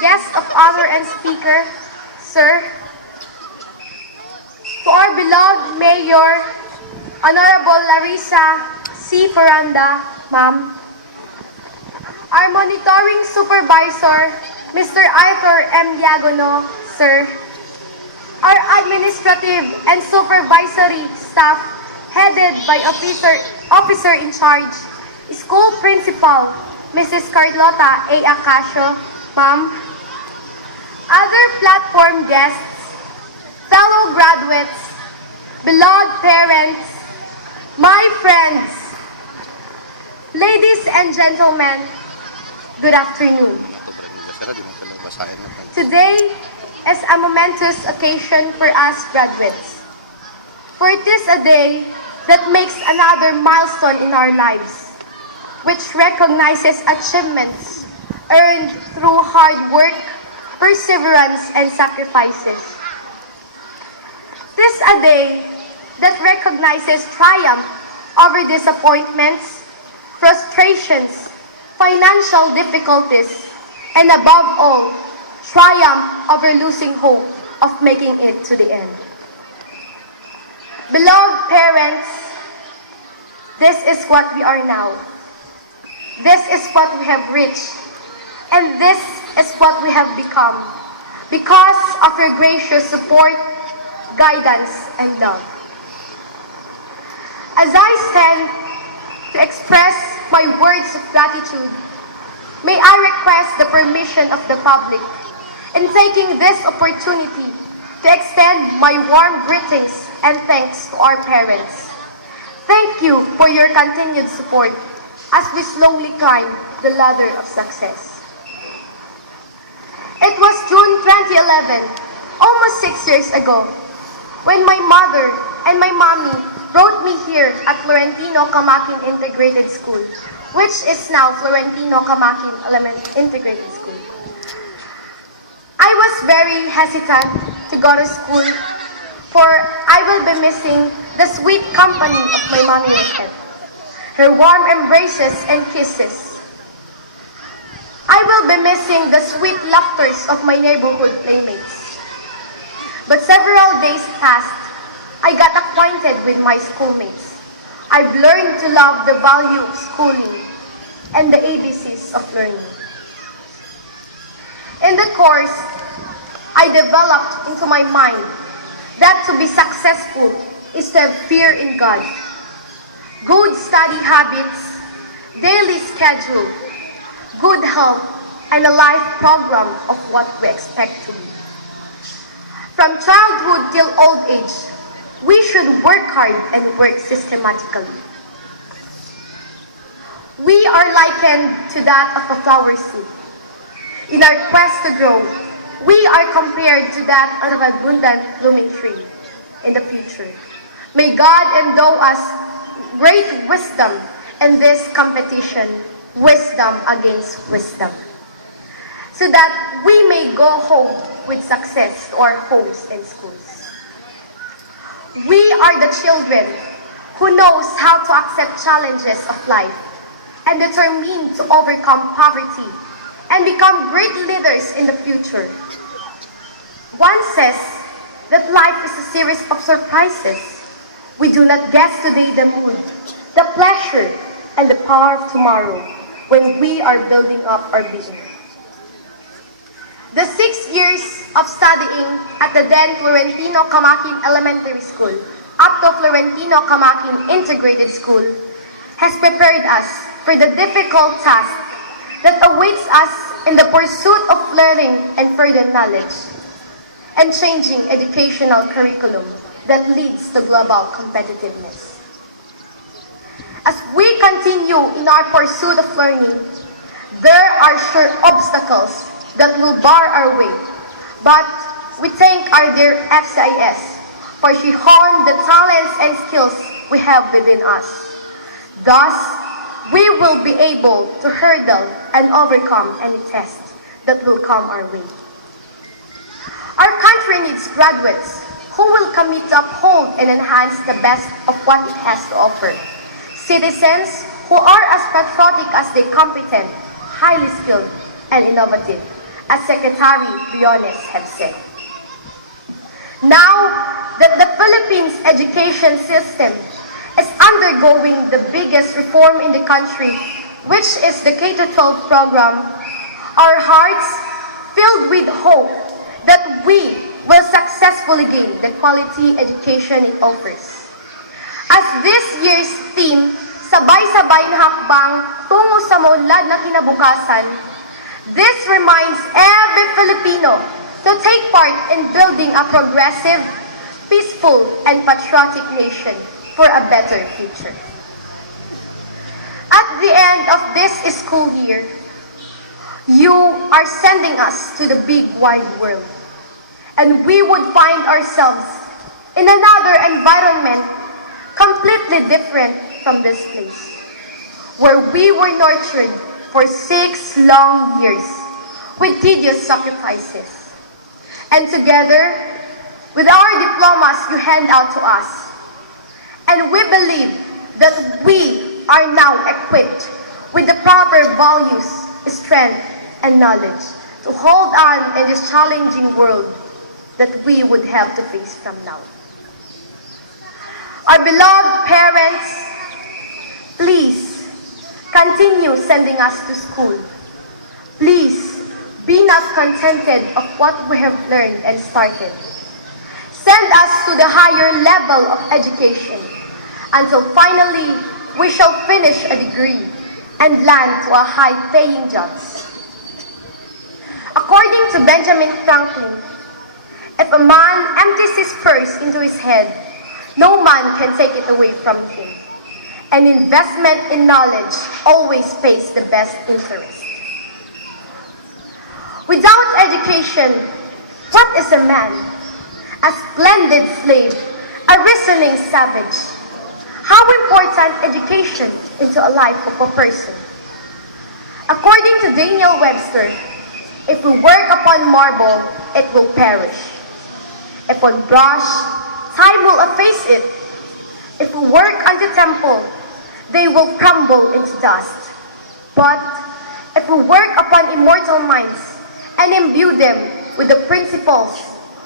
guest of honor and speaker, sir, to our beloved Mayor, Honorable Larissa C. Ferranda, ma'am, our monitoring supervisor, Mr. Arthur M. Diagono, sir, our administrative and supervisory staff headed by officer in charge, school principal, Mrs. Carlota A. Acacio, ma'am, other platform guests, fellow graduates, beloved parents, my friends, ladies and gentlemen, good afternoon. Today is a momentous occasion for us graduates, for it is a day that makes another milestone in our lives, which recognizes achievements earned through hard work, perseverance, and sacrifices. This is a day that recognizes triumph over disappointments, frustrations, financial difficulties, and above all, triumph over losing hope of making it to the end. Beloved parents, this is what we are now. This is what we have reached, and this is what we have become because of your gracious support, guidance, and love. As I stand to express my words of gratitude, may I request the permission of the public in taking this opportunity to extend my warm greetings and thanks to our parents. Thank you for your continued support as we slowly climb the ladder of success. It was June 2011, almost 6 years ago, when my mother and my mommy brought me here at Florentino Camaquin Integrated School, which is now Florentino Camaquin Integrated School. I was very hesitant to go to school, for I will be missing the sweet company of my mommy Raquel, her warm embraces and kisses. I will be missing the sweet laughters of my neighborhood playmates. But several days passed, I got acquainted with my schoolmates. I've learned to love the value of schooling and the ABCs of learning. In the course, I developed into my mind that to be successful is to have fear in God, good study habits, daily schedule, good health, and a life program of what we expect to be. From childhood till old age, we should work hard and work systematically. We are likened to that of a flower seed. In our quest to grow, we are compared to that of an abundant blooming tree in the future. May God endow us great wisdom in this competition, wisdom against wisdom, so that we may go home with success to our homes and schools. We are the children who knows how to accept challenges of life and determined to overcome poverty and become great leaders in the future. One says that life is a series of surprises. We do not guess today the mood, the pleasure, and the power of tomorrow when we are building up our vision. The 6 years of studying at the then Florentino Camaquin Elementary School up to Florentino Camaquin Integrated School has prepared us for the difficult task that awaits us in the pursuit of learning and further knowledge and changing educational curriculum that leads to global competitiveness. As we continue in our pursuit of learning, there are sure obstacles that will bar our way, but we thank our dear FCIS for she honed the talents and skills we have within us. Thus, we will be able to hurdle and overcome any test that will come our way. Our country needs graduates who will commit to uphold and enhance the best of what it has to offer. Citizens who are as patriotic as they competent, highly skilled, and innovative, as Secretary Briones have said. Now that the Philippines education system is undergoing the biggest reform in the country, which is the K-12 program, our hearts filled with hope that we will successfully gain the quality education it offers. As this year's theme, sabay-sabay na hakbang tungo sa maunlad na kinabukasan, this reminds every Filipino to take part in building a progressive, peaceful, and patriotic nation for a better future. At the end of this school year, you are sending us to the big wide world, and we would find ourselves in another environment completely different from this place, where we were nurtured for 6 long years with tedious sacrifices. And together, with our diplomas you hand out to us, and we believe that we are now equipped with the proper values, strength, and knowledge to hold on in this challenging world that we would have to face from now. Our beloved parents, please continue sending us to school. Please be not contented of what we have learned and started. Send us to the higher level of education until finally we shall finish a degree and land to a high-paying jobs. According to Benjamin Franklin, if a man empties his purse into his head, no man can take it away from him. An investment in knowledge always pays the best interest. Without education, what is a man? A splendid slave, a reasoning savage. How important education into a life of a person? According to Daniel Webster, if we work upon marble, it will perish. Upon brush, time will efface it. If we work on the temple, they will crumble into dust. But if we work upon immortal minds and imbue them with the principles,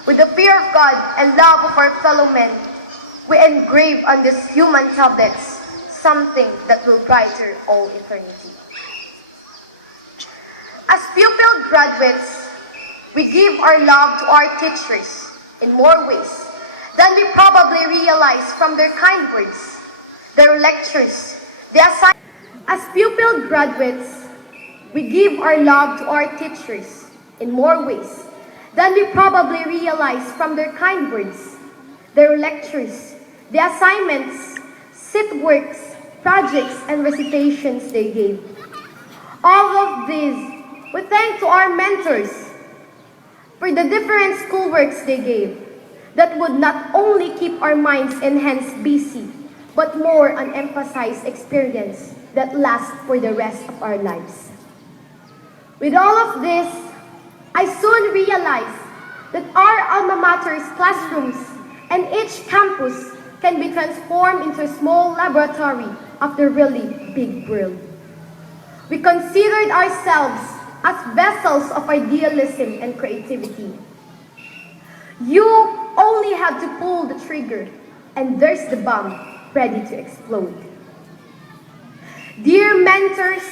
with the fear of God and love of our fellow men, we engrave on these human tablets something that will brighter all eternity. As pupil graduates, we give our love to our teachers in more ways than we probably realize from their kind words, their lectures, their assignments. As pupil graduates, we give our love to our teachers in more ways than we probably realize from their kind words, their lectures, the assignments, sit works, projects, and recitations they gave. All of these, we thank to our mentors for the different schoolworks they gave that would not only keep our minds and hands busy, but more an emphasized experience that lasts for the rest of our lives. With all of this, I soon realized that our alma mater's classrooms and each campus can be transformed into a small laboratory of the really big world. We considered ourselves as vessels of idealism and creativity. You only have to pull the trigger, and there's the bomb ready to explode. Dear mentors,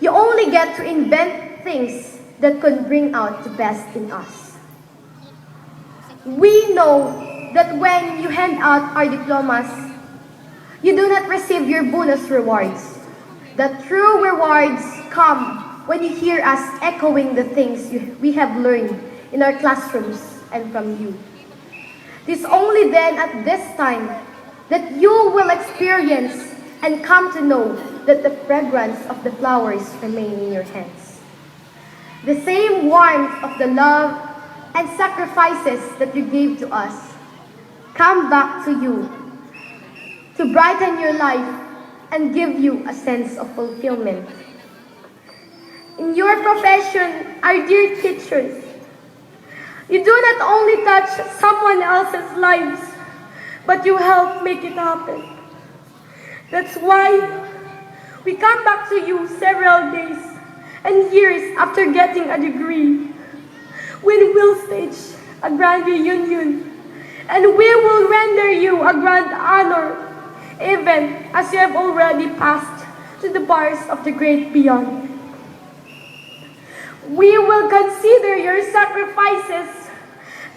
you only get to invent things that could bring out the best in us. We know that when you hand out our diplomas, you do not receive your bonus rewards. The true rewards come when you hear us echoing the things we have learned in our classrooms and from you. It is only then at this time that you will experience and come to know that the fragrance of the flowers remain in your hands. The same warmth of the love and sacrifices that you gave to us come back to you to brighten your life and give you a sense of fulfillment. In your profession, our dear teachers, you do not only touch someone else's lives, but you help make it happen. That's why we come back to you several days and years after getting a degree, we will stage a grand reunion, and we will render you a grand honor, even as you have already passed to the bars of the great beyond. We will consider your sacrifices,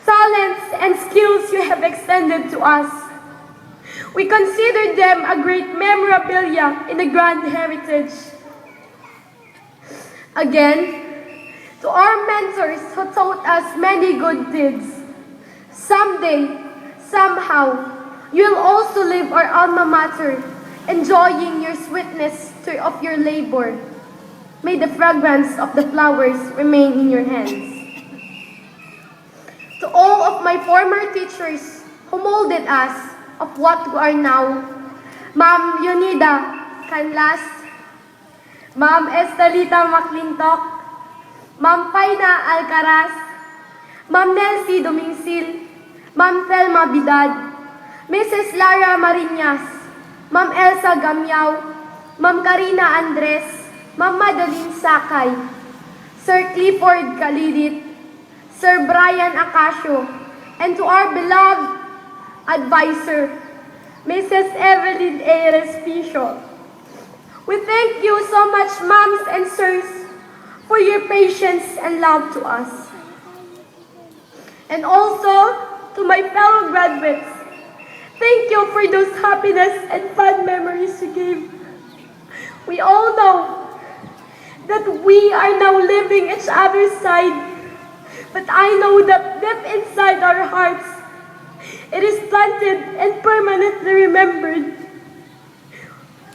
talents, and skills you have extended to us. We consider them a great memorabilia in the grand heritage. Again, to our mentors who taught us many good deeds, someday, somehow, you'll also leave our alma mater, enjoying your sweetness of your labor. May the fragrance of the flowers remain in your hands. To all of my former teachers who molded us of what we are now, Ma'am Yunida Canlas, Ma'am Estelita Maclintoc, Ma'am Faina Alcaraz, Ma'am Nelsie Domingsil, Ma'am Thelma Bidad, Mrs. Lara Marinas, Ma'am Elsa Gamyao, Ma'am Karina Andres, Ma'am Madeline Sakay, Sir Clifford Kalidit, Sir Brian Acasio, and to our beloved advisor, Mrs. Evelyn A. Respicio. We thank you so much, moms and sirs, for your patience and love to us. And also, to my fellow graduates, thank you for those happiness and fun memories you gave. We all know that we are now living each other's side, but I know that deep inside our hearts, it is planted and permanently remembered.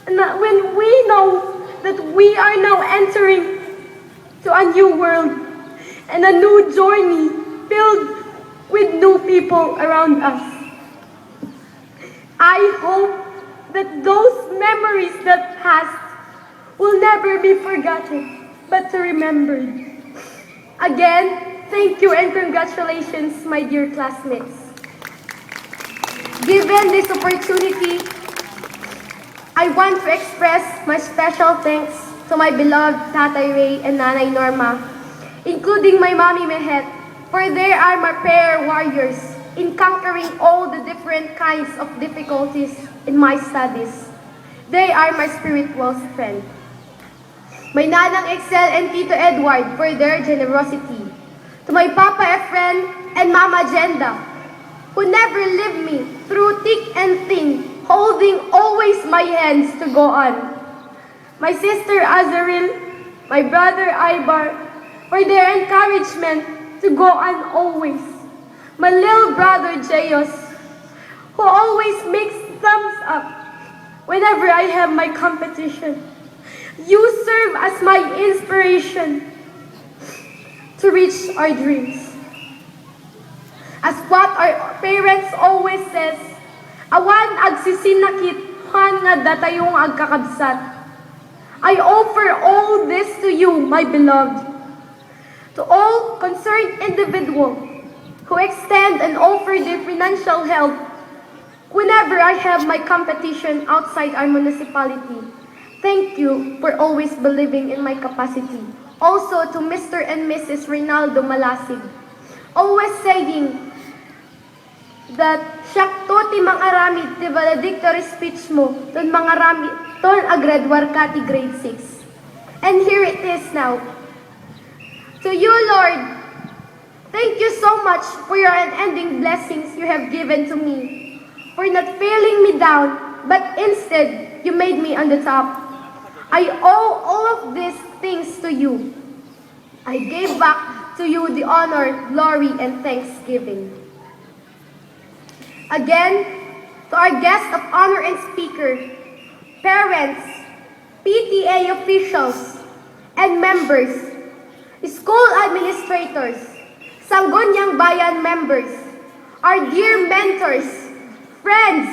And that when we know that we are now entering to a new world and a new journey filled with new people around us, I hope that those memories that passed will never be forgotten, but remembered. Again, thank you and congratulations, my dear classmates. Given this opportunity, I want to express my special thanks to my beloved Tatay Ray and Nanay Norma, including my Mommy Mehet, for they are my prayer warriors in conquering all the different kinds of difficulties in my studies. They are my spiritual strength. My Nanang Excel and Tito Edward for their generosity. To my Papa Efren and Mama Jenda, who never left me through thick and thin, holding always my hands to go on. My sister Azaril, my brother Ibar, for their encouragement to go on always. My little brother Jayos, who always makes thumbs up whenever I have my competition. You serve as my inspiration to reach our dreams. As what our parents always says, awan agsisinakit, han nga datayong agkakabsat. I offer all this to you, my beloved. To all concerned individuals who extend and offer their financial help whenever I have my competition outside our municipality, thank you for always believing in my capacity. Also to Mr. and Mrs. Rinaldo Malasig, always saying that syakto ti mangaramid ti valedictory speech mo ton mangaramid ton agradwar ka ti grade 6. And here it is now. To you, Lord, thank you so much for your unending blessings you have given to me, for not failing me down, but instead you made me on the top. I owe all of these things to you. I gave back to you the honor, glory, and thanksgiving. Again, to our guests of honor and speaker, parents, PTA officials, and members, school administrators, Sangguniang Bayan members, our dear mentors, friends,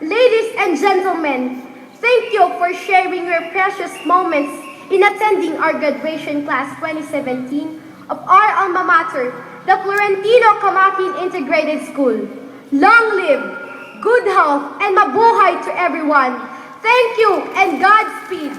ladies and gentlemen, thank you for sharing your precious moments in attending our graduation class 2017 of our alma mater, the Florentino Camakin Integrated School. Long live, good health, and mabuhay to everyone. Thank you and Godspeed.